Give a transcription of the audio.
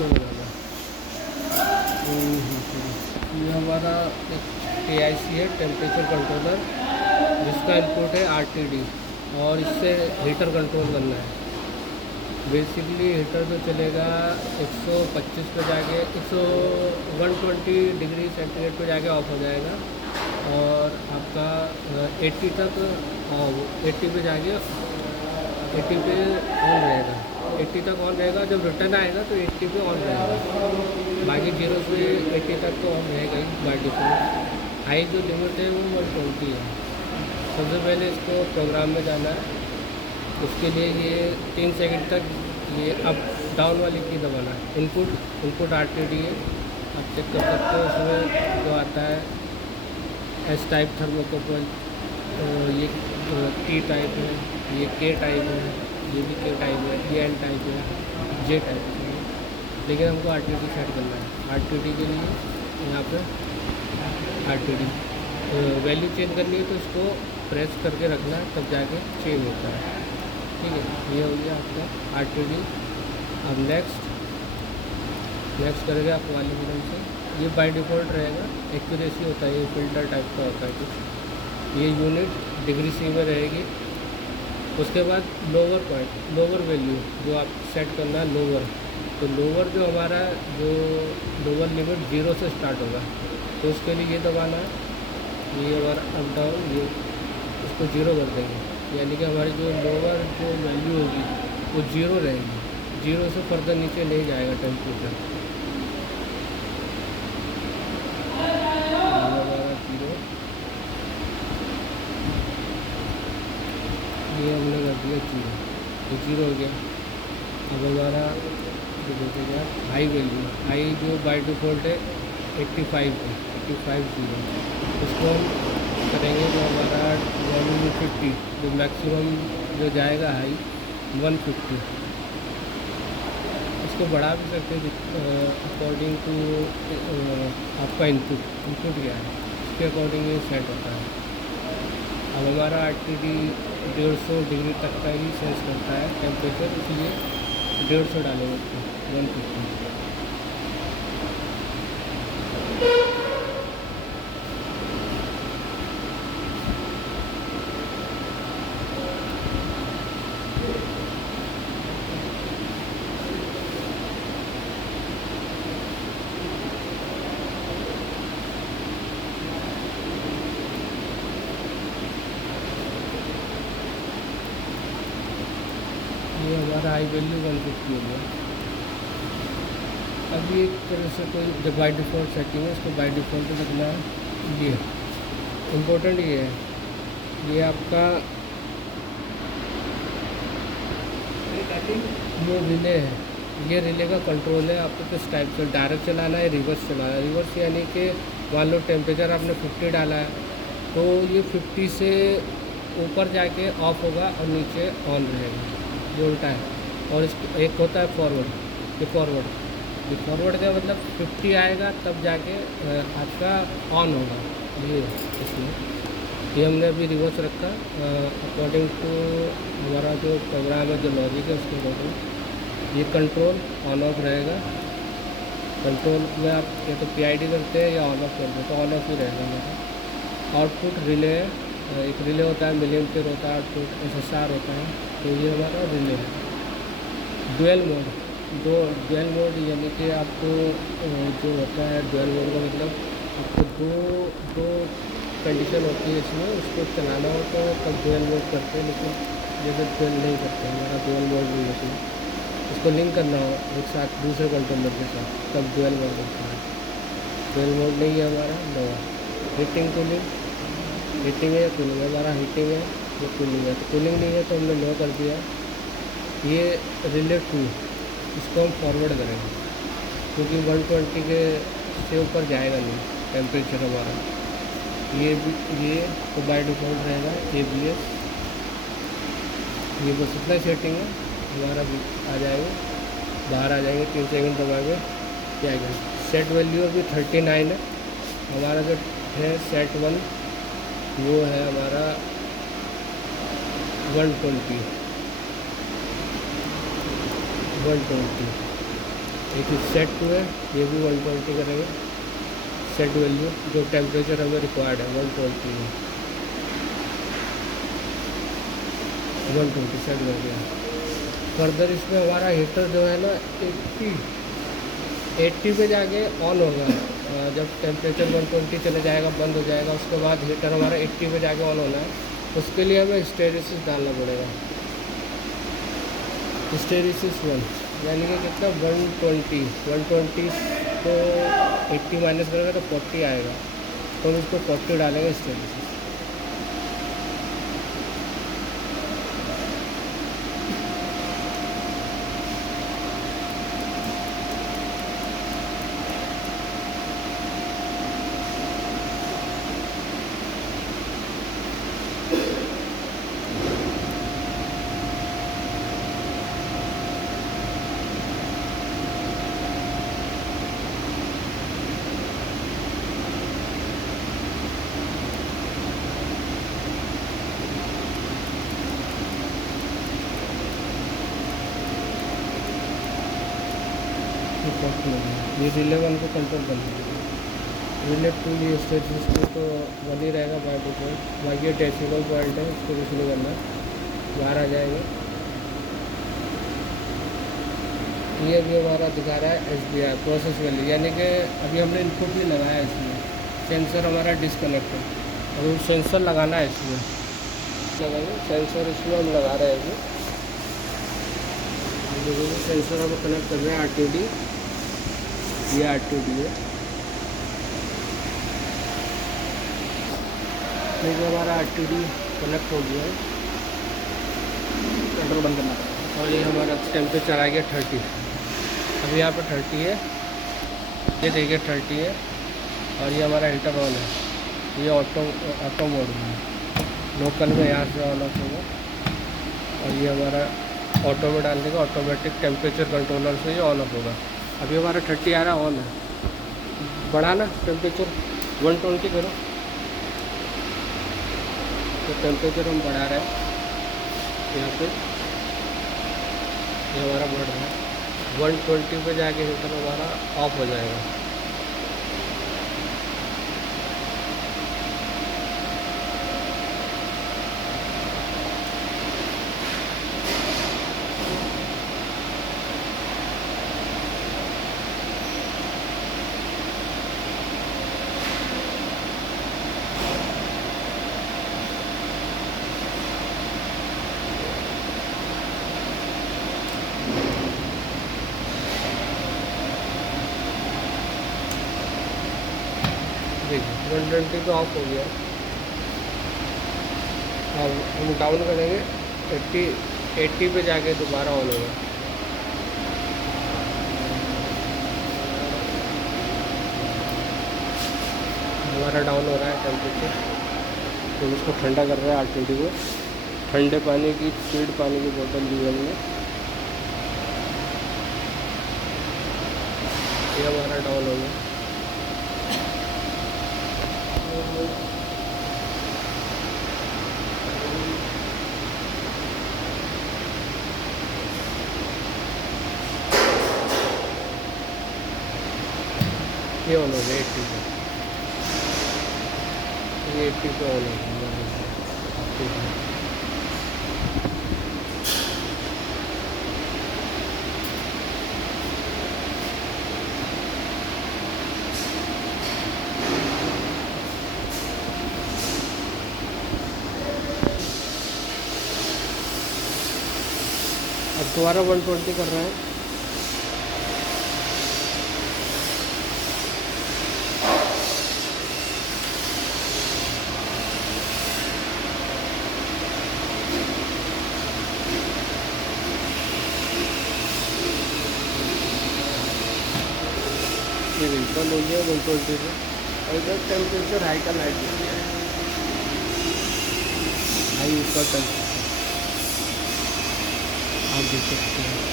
इसको लगाना। ये हमारा एक TIC है, टेम्परेचर कंट्रोलर, जिसका इनपुट है RTD, और इससे हीटर कंट्रोल करना है। बेसिकली हीटर तो चलेगा 125 पे जाके 120 डिग्री सेंटीग्रेड पे जाके ऑफ हो जाएगा, और आपका 80 तक 80 पे जाके 80 पे ऑन रहेगा। 80 तक ऑन रहेगा, जब रिटर्न आएगा तो 80 पे ऑन रहेगा। बाकी 0 से 80 तक तो ऑन रहेगा ही बाय डिफ़ॉल्ट। हाई जो लिमिट है वो 120 है। सबसे पहले इसको प्रोग्राम में जाना है। उसके लिए ये 3 सेकंड तक ये अप डाउन वाली की दबाना है। इनपुट RTD है, आप चेक कर सकते हो। उसमें जो आता है S टाइप थर्मोकपल, ये T टाइप है, ये K टाइप है, ये भी K टाइप है, ये N टाइप है, J टाइप है। लेकिन हमको RTD सेट करना है। RTD के लिए यहाँ पे RTD वैल्यू चेंज करनी है, तो इसको प्रेस करके रखना है, तब जाके चेंज होता है। ठीक है, ये हो गया आपका RTD। अब नेक्स्ट करेंगे आप वाले बटन से। ये बाय डिफ़ॉल्ट रहेगा, एक्यूरेसी होता है, ये फिल्टर टाइप का होता है कुछ। ये यूनिट डिग्री सी में रहेगी। उसके बाद लोअर वैल्यू जो आप सेट करना है, लोअर। तो लोअर जो हमारा जो लोअर लिमिट 0 से स्टार्ट होगा, तो उसके लिए ये दबाना है। ये हमारा अप डाउन, ये इसको 0 कर देंगे, यानी कि हमारी जो लोअर जो वैल्यू होगी वो 0 रहेगी। 0 से फर्दर नीचे नहीं जाएगा टेम्परेचर। ये हमने कर दिया 0, तो 0 हो गया। अब हमारा जो देखेगा हाई वैल्यू, हाई जो बाय डिफ़ॉल्ट है 85 है, 85 उसको हम करेंगे जो हमारा 150, जो मैक्सिमम जो जाएगा हाई 150। इसको बढ़ा भी सकते हैं अकॉर्डिंग टू आपका इनपुट क्या है, उसके अकॉर्डिंग ये सेट होता है। अब हमारा RTD 150 डिग्री तक का ही सेंस करता है टेम्परेचर, इसलिए 150 डालेंगे उसको 150। ये हमारा हाई वैल्यू 150 हो गया। अब ये एक तरह से कोई जो बाय डिफ़ॉल्ट सेटिंग है, इसको बाय डिफ़ॉल्ट रखना है। ये इम्पोर्टेंट ये है, ये आपका ये रिले है। ये रिले का कंट्रोल है, आपको किस टाइप से डायरेक्ट चलाना है, रिवर्स चलाना है। रिवर्स यानी कि मान लो टेम्परेचर आपने 50 डाला है, तो ये 50 से ऊपर जाके ऑफ होगा और नीचे ऑन रहेगा, ये उल्टा है। और इस एक होता है फॉरवर्ड, ये फॉरवर्ड का मतलब 50 आएगा तब जाके आपका ऑन होगा। ये इसमें ये हमने अभी रिवर्स रखा अकॉर्डिंग टू हमारा जो प्रोग्राम है, जो लॉजिक है, उसके अकॉर्डिंग ये कंट्रोल ऑन ऑफ रहेगा। कंट्रोल में आप या तो PID करते हैं या ऑन ऑफ करते हैं, तो ऑन ऑफ ही रहेगा हमारा। आउटपुट रिले है, एक रिले होता है, मिलीएम्पियर होता है, आउटपुट SSR होता है। तो ये हमारा रिले है। डुअल मोड यानी कि आपको जो होता है डुअल मोड का मतलब आपको दो कंडीशन होती है इसमें, उसको चलाना हो तो तब डुअल मोड करते हैं, लेकिन जैसे डुअल नहीं करते हैं, हमारा डुअल मोड नहीं होती है। इसको लिंक करना हो एक साथ दूसरे कंट्रोलर के साथ, तब डुअल मोड करता है। डुअल मोड नहीं है हमारा, लोअर। हीटिंग कूलिंग, हीटिंग है या कूलिंग है, हमारा हीटिंग है या कूलिंग है। तो कूलिंग नहीं है तो हमने लो कर दिया। ये रिले 2, इसको हम फॉरवर्ड करेंगे क्योंकि 120 के से ऊपर जाएगा नहीं टेम्परेचर हमारा। ये तो बाय डिफ़ॉल्ट रहेगा ABS। ये बस इतना सेटिंग है हमारा, आ जाएगा, बाहर आ जाएंगे। 3 सेकंड दबाएंगे, क्या आएगा। सेट वैल्यू अभी 39 है हमारा। जो है सेट 1 वो है हमारा 120। एक सेट टू है, ये भी 120 करेंगे। सेट वैल्यू जो टेम्परेचर हमें रिक्वायर्ड है 120 में, 120 सेट हो गया। फर्दर इसमें हमारा हीटर जो है ना 80 पे जाके ऑन होगा। जब टेम्परेचर 120 चले जाएगा, बंद हो जाएगा, उसके बाद हीटर हमारा 80 पे जाके ऑन होना है। उसके लिए हमें हिस्टेरिसिस डालना पड़ेगा। हिस्टेरिसिस 1 यानी कि कितना 120 को 80 माइनस करेगा तो 40 आएगा, तो हम इसको 40 डालेंगे हिस्टेरिसिस। ये रिले 1 को कंट्रोल कर लीजिए। रिले 2 ये स्टेज तो बन ही रहेगा बाय डिफॉल्ट। बाकी ये डेसिमल पॉइंट है, इसको कुछ नहीं करना, बाहर आ जाएंगे। ये भी हमारा दिखा रहा है SBR प्रोसेस वैल्यू, यानी कि अभी हमने इनपुट नहीं लगाया है इसमें, सेंसर हमारा डिस्कनेक्ट है। अभी सेंसर लगाना है इसमें, लगाएंगे सेंसर इसमें हम लगा रहे हैं। अभी सेंसर हम कनेक्ट कर रहे हैं RTD, ये RTD है। देखिए हमारा RTD कनेक्ट हो गया है, कंट्रोल बंद करना है। और ये हमारा टेम्परेचर आ गया 30। अभी यहाँ पर 30 है, ये देखिए 30 है। और ये हमारा हीटर ऑन है, ये ऑटो मोड में है। लोकल में यहाँ से ऑन ऑफ होगा, और ये हमारा ऑटो में डालने का ऑटोमेटिक टेम्परेचर कंट्रोलर से ये ऑन ऑफ होगा। अभी हमारा 30 आ रहा है, ऑन है। बढ़ाना टेम्परेचर 120 करो, तो टेम्परेचर हम बढ़ा रहे हैं यहाँ पे, ये हमारा बढ़ रहा है। 120 पे जाके हीटर हमारा ऑफ हो जाएगा। देखिए 120 तो ऑफ हो गया। अब हम डाउन करेंगे 80 पे जाके दोबारा ऑन होगा। हमारा डाउन हो रहा है टेम्परेचर, तो इसको ठंडा कर रहा है RTD को। ठंडे पानी की चिल्ड पानी की बोतल ली हमने, ये हमारा डाउन हो गया। ये ऑन हो गया 80 पे, ये 80 पे ऑन हो गया। अब दोबारा 120 कर रहे हैं। ये बंद हो गया 120 पे, और इधर टेम्परेचर हाई का लाइट हो गया है, हाई ऊपर टेम्परेचर आप देख सकते हैं।